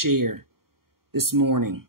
share this morning.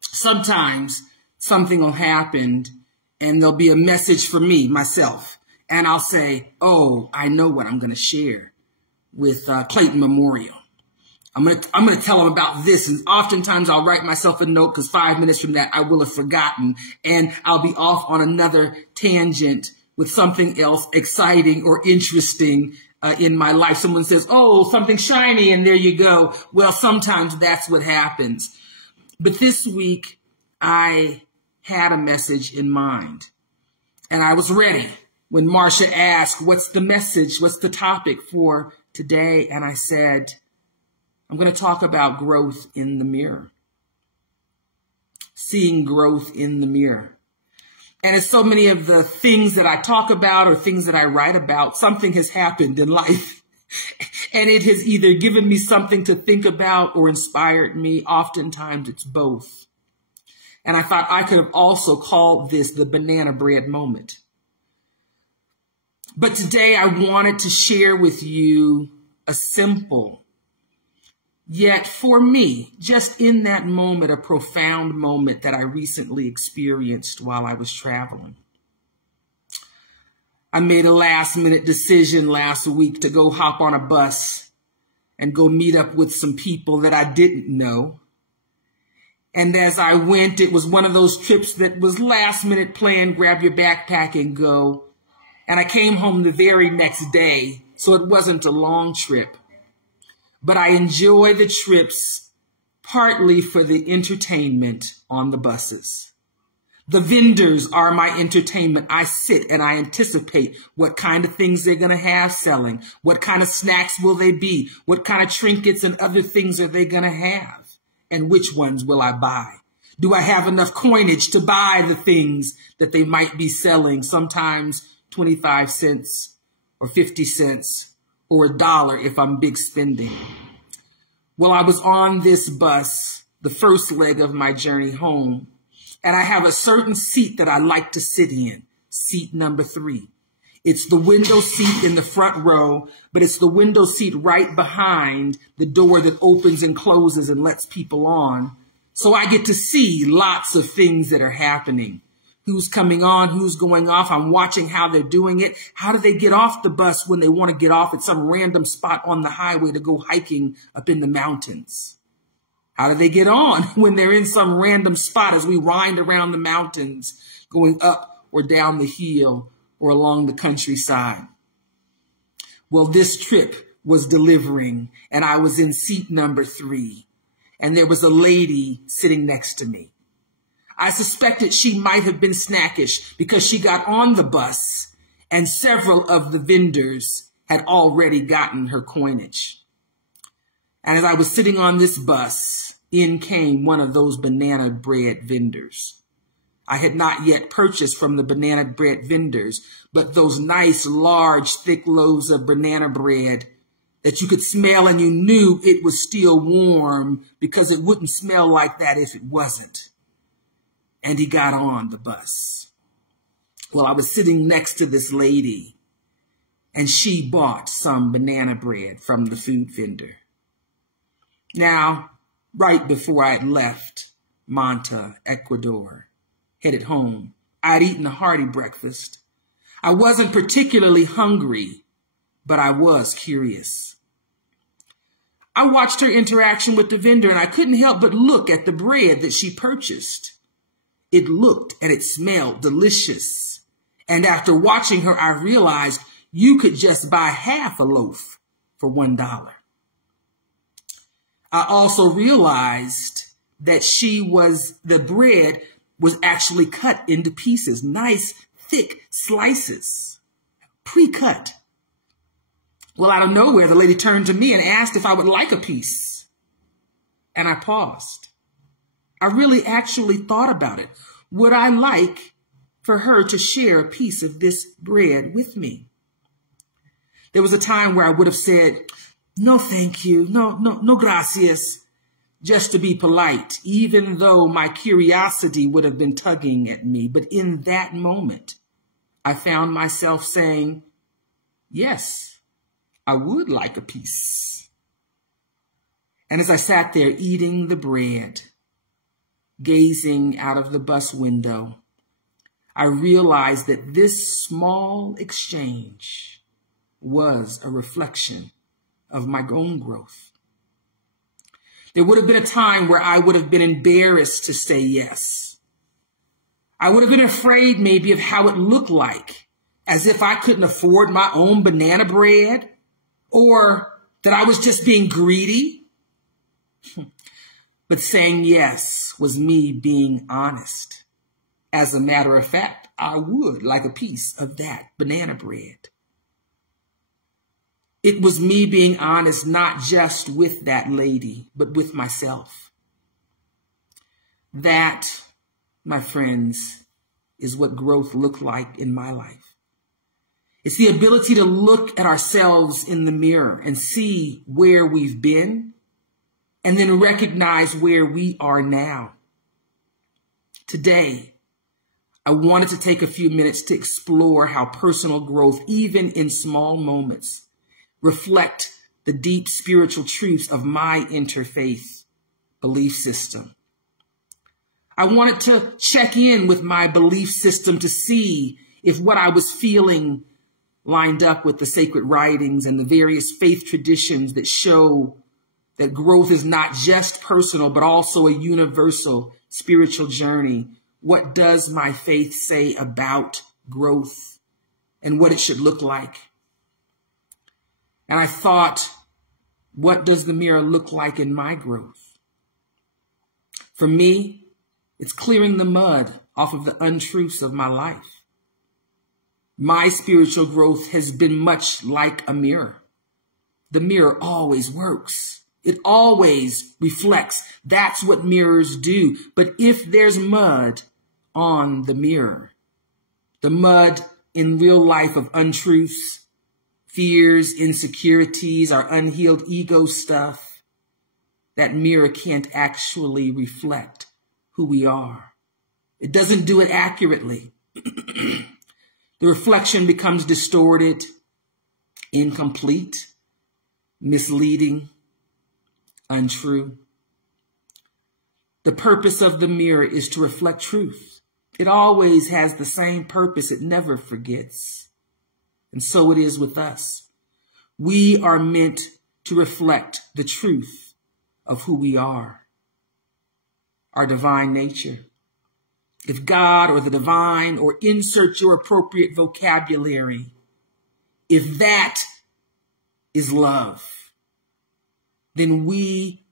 Sometimes something will happen and there'll be a message for myself, and I'll say, oh, I know what I'm going to share with Clayton Memorial. I'm going to tell him about this. And oftentimes I'll write myself a note because 5 minutes from that I will have forgotten, and I'll be off on another tangent with something else exciting or interesting in my life. Someone says, oh, something shiny, and there you go. Well, sometimes that's what happens. But this week I had a message in mind, and I was ready when Marcia asked, what's the message? What's the topic for today? And I said, I'm going to talk about growth in the mirror. Seeing growth in the mirror. And as so many of the things that I talk about or things that I write about, something has happened in life. And it has either given me something to think about or inspired me. Oftentimes it's both. And I thought I could have also called this the banana bread moment. But today I wanted to share with you a simple, yet for me, just in that moment, a profound moment that I recently experienced while I was traveling. I made a last-minute decision last week to go hop on a bus and go meet up with some people that I didn't know. And as I went, it was one of those trips that was last-minute planned, grab your backpack and go. And I came home the very next day, so it wasn't a long trip. But I enjoy the trips partly for the entertainment on the buses. The vendors are my entertainment. I sit and I anticipate what kind of things they're going to have selling. What kind of snacks will they be? What kind of trinkets and other things are they going to have? And which ones will I buy? Do I have enough coinage to buy the things that they might be selling? Sometimes 25 cents or 50 cents or $1 if I'm big spending. Well, I was on this bus, the first leg of my journey home, and I have a certain seat that I like to sit in, seat number 3. It's the window seat in the front row, but it's the window seat right behind the door that opens and closes and lets people on. So I get to see lots of things that are happening. Who's coming on, who's going off. I'm watching how they're doing it. How do they get off the bus when they want to get off at some random spot on the highway to go hiking up in the mountains? How do they get on when they're in some random spot as we wind around the mountains, going up or down the hill or along the countryside? Well, this trip was delivering, and I was in seat number 3, and there was a lady sitting next to me. I suspected she might have been snackish because she got on the bus and several of the vendors had already gotten her coinage. And as I was sitting on this bus, in came one of those banana bread vendors. I had not yet purchased from the banana bread vendors, but those nice, large, thick loaves of banana bread that you could smell and you knew it was still warm because it wouldn't smell like that if it wasn't. And he got on the bus. Well, I was sitting next to this lady, and she bought some banana bread from the food vendor. Now, right before I had left Manta, Ecuador, headed home, I'd eaten a hearty breakfast. I wasn't particularly hungry, but I was curious. I watched her interaction with the vendor, and I couldn't help but look at the bread that she purchased. It looked and it smelled delicious. And after watching her, I realized you could just buy half a loaf for $1. I also realized that the bread was actually cut into pieces, nice, thick slices, pre-cut. Well, out of nowhere, the lady turned to me and asked if I would like a piece. And I paused. I really actually thought about it. Would I like for her to share a piece of this bread with me? There was a time where I would have said, no, thank you. No, gracias. Just to be polite, even though my curiosity would have been tugging at me. But in that moment, I found myself saying, yes, I would like a piece. And as I sat there eating the bread, gazing out of the bus window, I realized that this small exchange was a reflection of my own growth. There would have been a time where I would have been embarrassed to say yes. I would have been afraid maybe of how it looked like, as if I couldn't afford my own banana bread, or that I was just being greedy. But saying yes was me being honest. As a matter of fact, I would like a piece of that banana bread. It was me being honest, not just with that lady, but with myself. That, my friends, is what growth looked like in my life. It's the ability to look at ourselves in the mirror and see where we've been, and then recognize where we are now. Today, I wanted to take a few minutes to explore how personal growth, even in small moments, reflect the deep spiritual truths of my interfaith belief system. I wanted to check in with my belief system to see if what I was feeling lined up with the sacred writings and the various faith traditions that show that growth is not just personal, but also a universal spiritual journey. What does my faith say about growth and what it should look like? And I thought, what does the mirror look like in my growth? For me, it's clearing the mud off of the untruths of my life. My spiritual growth has been much like a mirror. The mirror always works. It always reflects. That's what mirrors do. But if there's mud on the mirror, the mud in real life of untruths, fears, insecurities, our unhealed ego stuff, that mirror can't actually reflect who we are. It doesn't do it accurately. The reflection becomes distorted, incomplete, misleading, untrue. The purpose of the mirror is to reflect truth. It always has the same purpose. It never forgets. And so it is with us. We are meant to reflect the truth of who we are, our divine nature. If God or the divine, or insert your appropriate vocabulary, if that is love, then we,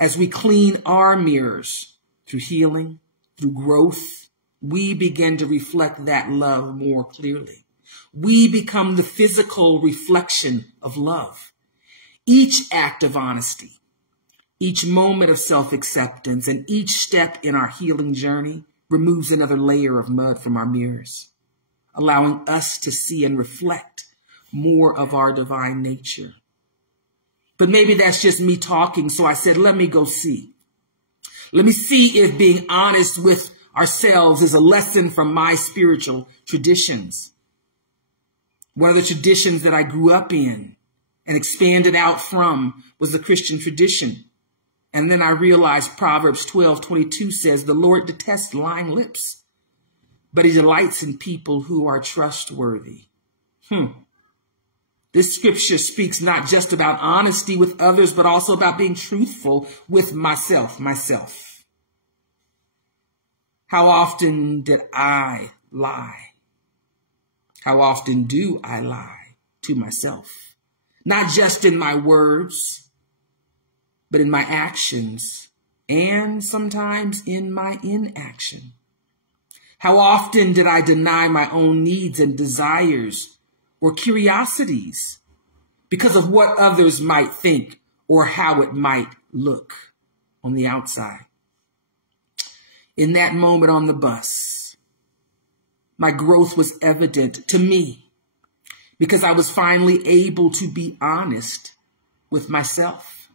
as we clean our mirrors through healing, through growth, we begin to reflect that love more clearly. We become the physical reflection of love. Each act of honesty, each moment of self-acceptance, and each step in our healing journey removes another layer of mud from our mirrors, allowing us to see and reflect more of our divine nature. But maybe that's just me talking, so I said, let me go see. Let me see if being honest with ourselves is a lesson from my spiritual traditions. One of the traditions that I grew up in and expanded out from was the Christian tradition. And then I realized Proverbs 12:22 says, the Lord detests lying lips, but he delights in people who are trustworthy. This scripture speaks not just about honesty with others, but also about being truthful with myself. How often did I lie? How often do I lie to myself? Not just in my words, but in my actions, and sometimes in my inaction. How often did I deny my own needs and desires or curiosities because of what others might think or how it might look on the outside? In that moment on the bus, my growth was evident to me because I was finally able to be honest with myself.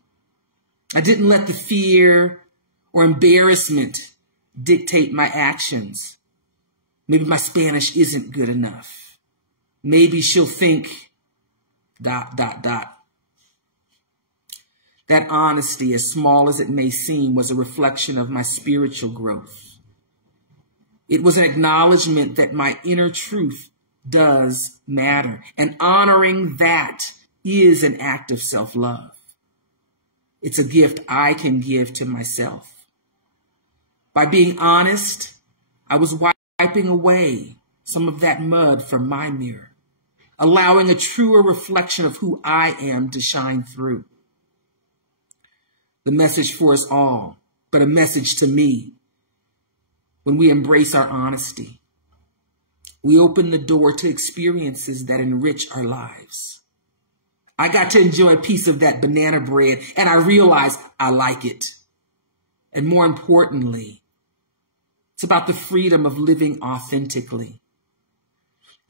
I didn't let the fear or embarrassment dictate my actions. Maybe my Spanish isn't good enough. Maybe she'll think That honesty, as small as it may seem, was a reflection of my spiritual growth. It was an acknowledgement that my inner truth does matter, and honoring that is an act of self-love. It's a gift I can give to myself. By being honest, I was wiping away some of that mud from my mirror, allowing a truer reflection of who I am to shine through. The message for us all, but a message to me. When we embrace our honesty, we open the door to experiences that enrich our lives. I got to enjoy a piece of that banana bread, and I realized I like it. And more importantly, it's about the freedom of living authentically.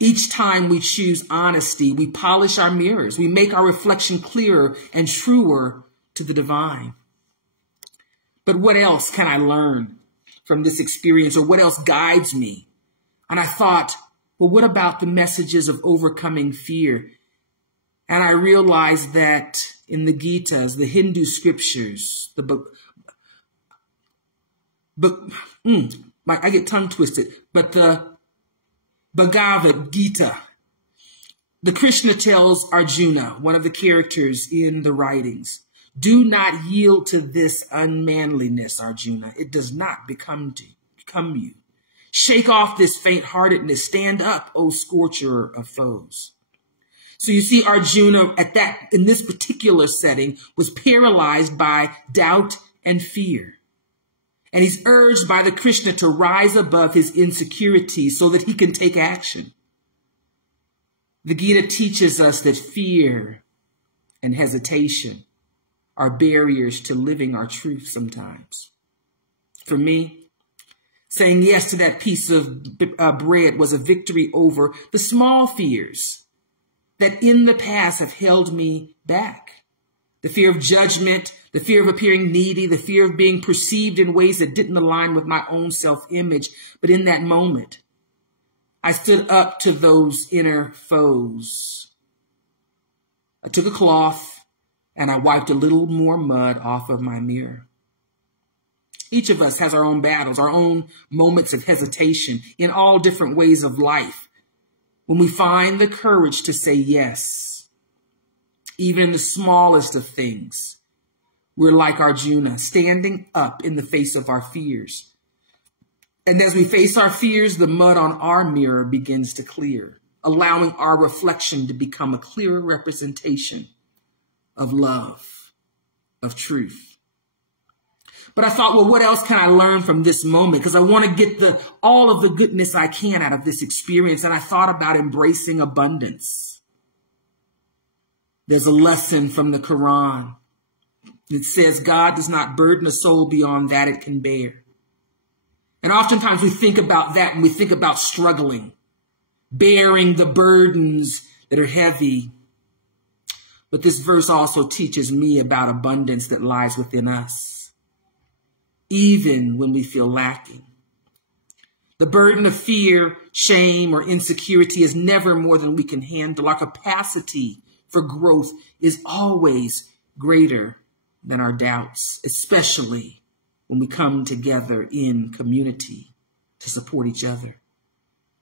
Each time we choose honesty, we polish our mirrors. We make our reflection clearer and truer to the divine. But what else can I learn from this experience, or what else guides me? And I thought, well, what about the messages of overcoming fear? And I realized that in the Gitas, the Hindu scriptures, I get tongue twisted, but the Bhagavad Gita, the Krishna tells Arjuna, one of the characters in the writings, do not yield to this unmanliness, Arjuna. It does not become you. Shake off this faint-heartedness. Stand up, O scorcher of foes. So you see, Arjuna in this particular setting was paralyzed by doubt and fear. And he's urged by the Krishna to rise above his insecurities so that he can take action. The Gita teaches us that fear and hesitation are barriers to living our truth sometimes. For me, saying yes to that piece of bread was a victory over the small fears that in the past have held me back. The fear of judgment, the fear of appearing needy, the fear of being perceived in ways that didn't align with my own self-image. But in that moment, I stood up to those inner foes. I took a cloth and I wiped a little more mud off of my mirror. Each of us has our own battles, our own moments of hesitation in all different ways of life. When we find the courage to say yes, even in the smallest of things, we're like Arjuna, standing up in the face of our fears. And as we face our fears, the mud on our mirror begins to clear, allowing our reflection to become a clearer representation of love, of truth. But I thought, well, what else can I learn from this moment? Because I want to get all of the goodness I can out of this experience. And I thought about embracing abundance. There's a lesson from the Quran. It says God does not burden a soul beyond that it can bear. And oftentimes we think about that and we think about struggling, bearing the burdens that are heavy. But this verse also teaches me about abundance that lies within us, even when we feel lacking. The burden of fear, shame, or insecurity is never more than we can handle. Our capacity for growth is always greater than our doubts, especially when we come together in community to support each other.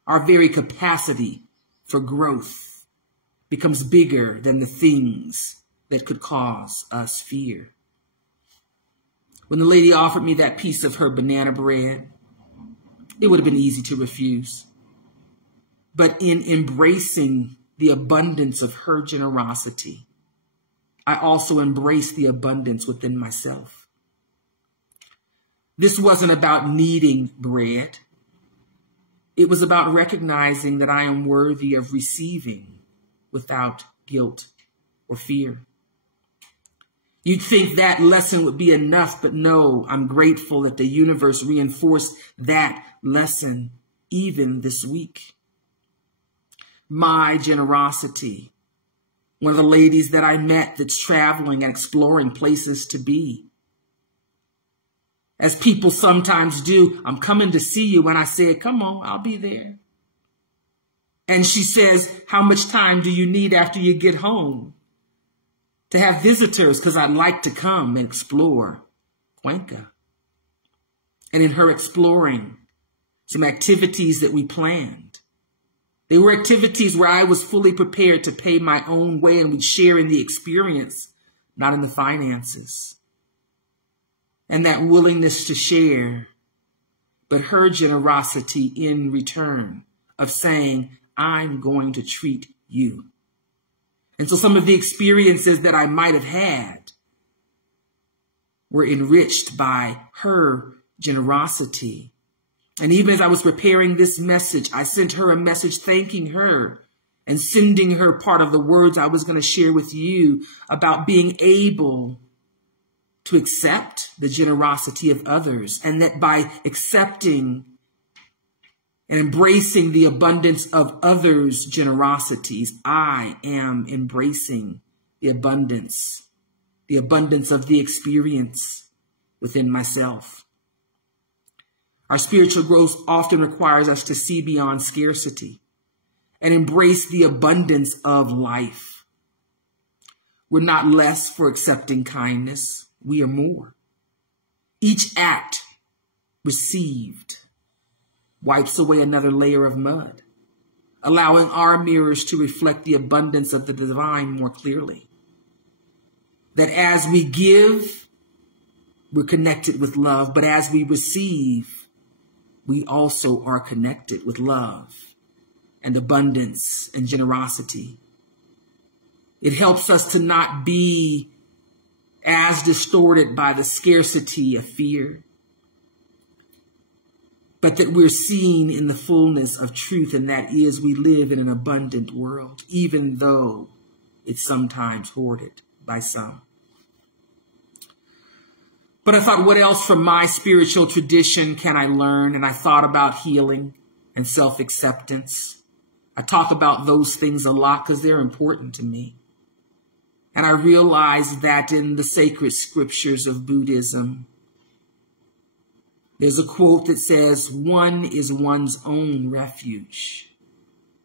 Our very capacity for growth becomes bigger than the things that could cause us fear. When the lady offered me that piece of her banana bread, it would have been easy to refuse. But in embracing the abundance of her generosity, I also embraced the abundance within myself. This wasn't about needing bread. It was about recognizing that I am worthy of receiving without guilt or fear. You'd think that lesson would be enough, but no, I'm grateful that the universe reinforced that lesson even this week. My generosity, one of the ladies that I met that's traveling and exploring places to be. As people sometimes do, I'm coming to see you. When I said, come on, I'll be there. And she says, how much time do you need after you get home to have visitors? Because I'd like to come and explore Cuenca. And in her exploring, some activities that we planned. They were activities where I was fully prepared to pay my own way and we'd share in the experience, not in the finances. And that willingness to share, but her generosity in return of saying, I'm going to treat you. And so some of the experiences that I might have had were enriched by her generosity. And even as I was preparing this message, I sent her a message thanking her and sending her part of the words I was going to share with you about being able to accept the generosity of others, and that by accepting and embracing the abundance of others' generosities, I am embracing the abundance of the experience within myself. Our spiritual growth often requires us to see beyond scarcity and embrace the abundance of life. We're not less for accepting kindness. We are more. Each act received wipes away another layer of mud, allowing our mirrors to reflect the abundance of the divine more clearly. That as we give, we're connected with love, but as we receive, we also are connected with love and abundance and generosity. It helps us to not be as distorted by the scarcity of fear, but that we're seen in the fullness of truth, and that is we live in an abundant world, even though it's sometimes hoarded by some. But I thought, what else from my spiritual tradition can I learn? And I thought about healing and self-acceptance. I talk about those things a lot because they're important to me. And I realized that in the sacred scriptures of Buddhism, there's a quote that says, one is one's own refuge.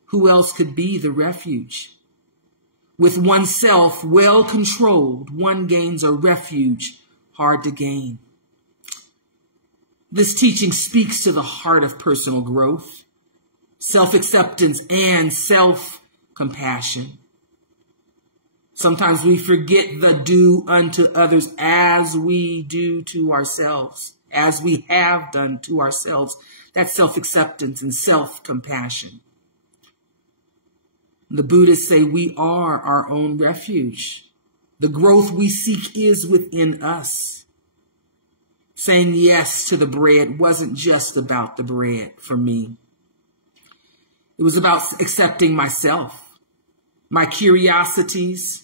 Who else could be the refuge? With oneself well controlled, one gains a refuge hard to gain. This teaching speaks to the heart of personal growth, self-acceptance, and self-compassion. Sometimes we forget the do unto others as we do to ourselves, as we have done to ourselves. That's self-acceptance and self-compassion. The Buddhists say we are our own refuge. The growth we seek is within us. Saying yes to the bread wasn't just about the bread for me. It was about accepting myself, my curiosities,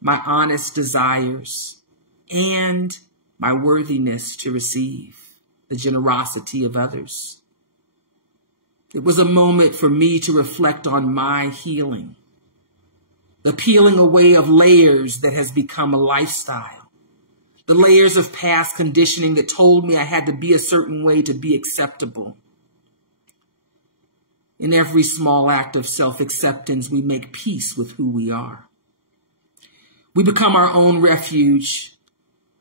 my honest desires, and my worthiness to receive the generosity of others. It was a moment for me to reflect on my healing, the peeling away of layers that has become a lifestyle, the layers of past conditioning that told me I had to be a certain way to be acceptable. In every small act of self-acceptance, we make peace with who we are. We become our own refuge,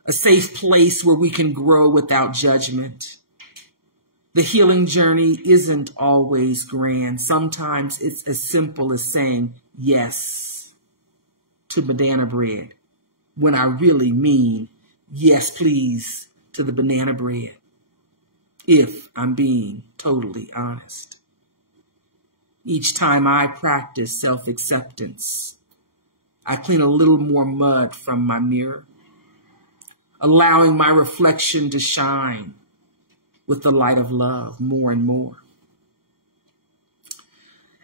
a safe place where we can grow without judgment. The healing journey isn't always grand. Sometimes it's as simple as saying yes to banana bread when I really mean yes, please, to the banana bread, if I'm being totally honest. Each time I practice self-acceptance, I clean a little more mud from my mirror, allowing my reflection to shine with the light of love more and more.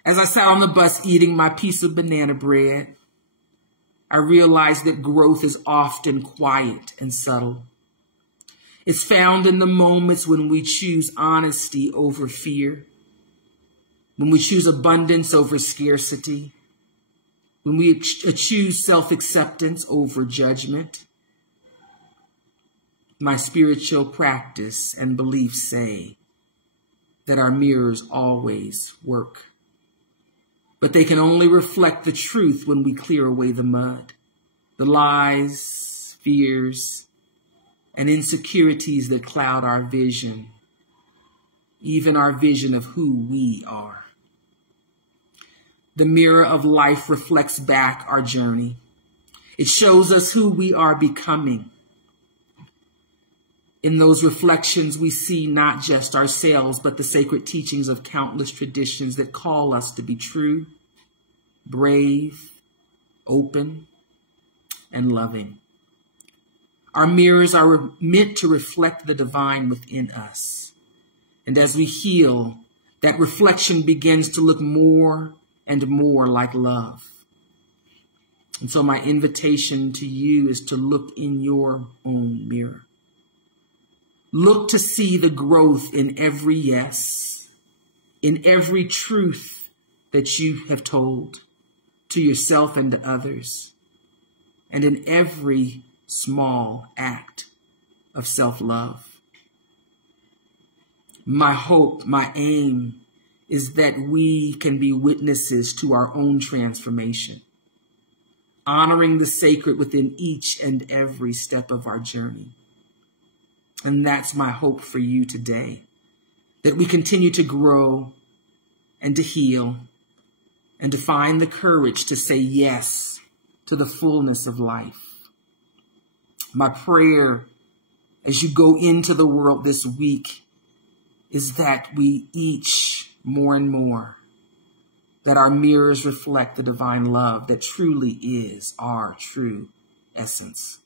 As I sat on the bus eating my piece of banana bread, I realized that growth is often quiet and subtle. It's found in the moments when we choose honesty over fear, when we choose abundance over scarcity, when we choose self-acceptance over judgment. My spiritual practice and beliefs say that our mirrors always work. but they can only reflect the truth when we clear away the mud, the lies, fears, and insecurities that cloud our vision, even our vision of who we are. The mirror of life reflects back our journey. It shows us who we are becoming. In those reflections, we see not just ourselves, but the sacred teachings of countless traditions that call us to be true, brave, open, and loving. Our mirrors are meant to reflect the divine within us. And as we heal, that reflection begins to look more and more like love. And so my invitation to you is to look in your own mirror. Look to see the growth in every yes, in every truth that you have told to yourself and to others, and in every small act of self-love. My hope, my aim is that we can be witnesses to our own transformation, honoring the sacred within each and every step of our journey. And that's my hope for you today, that we continue to grow and to heal and to find the courage to say yes to the fullness of life. My prayer as you go into the world this week is that we each more and more, that our mirrors reflect the divine love that truly is our true essence.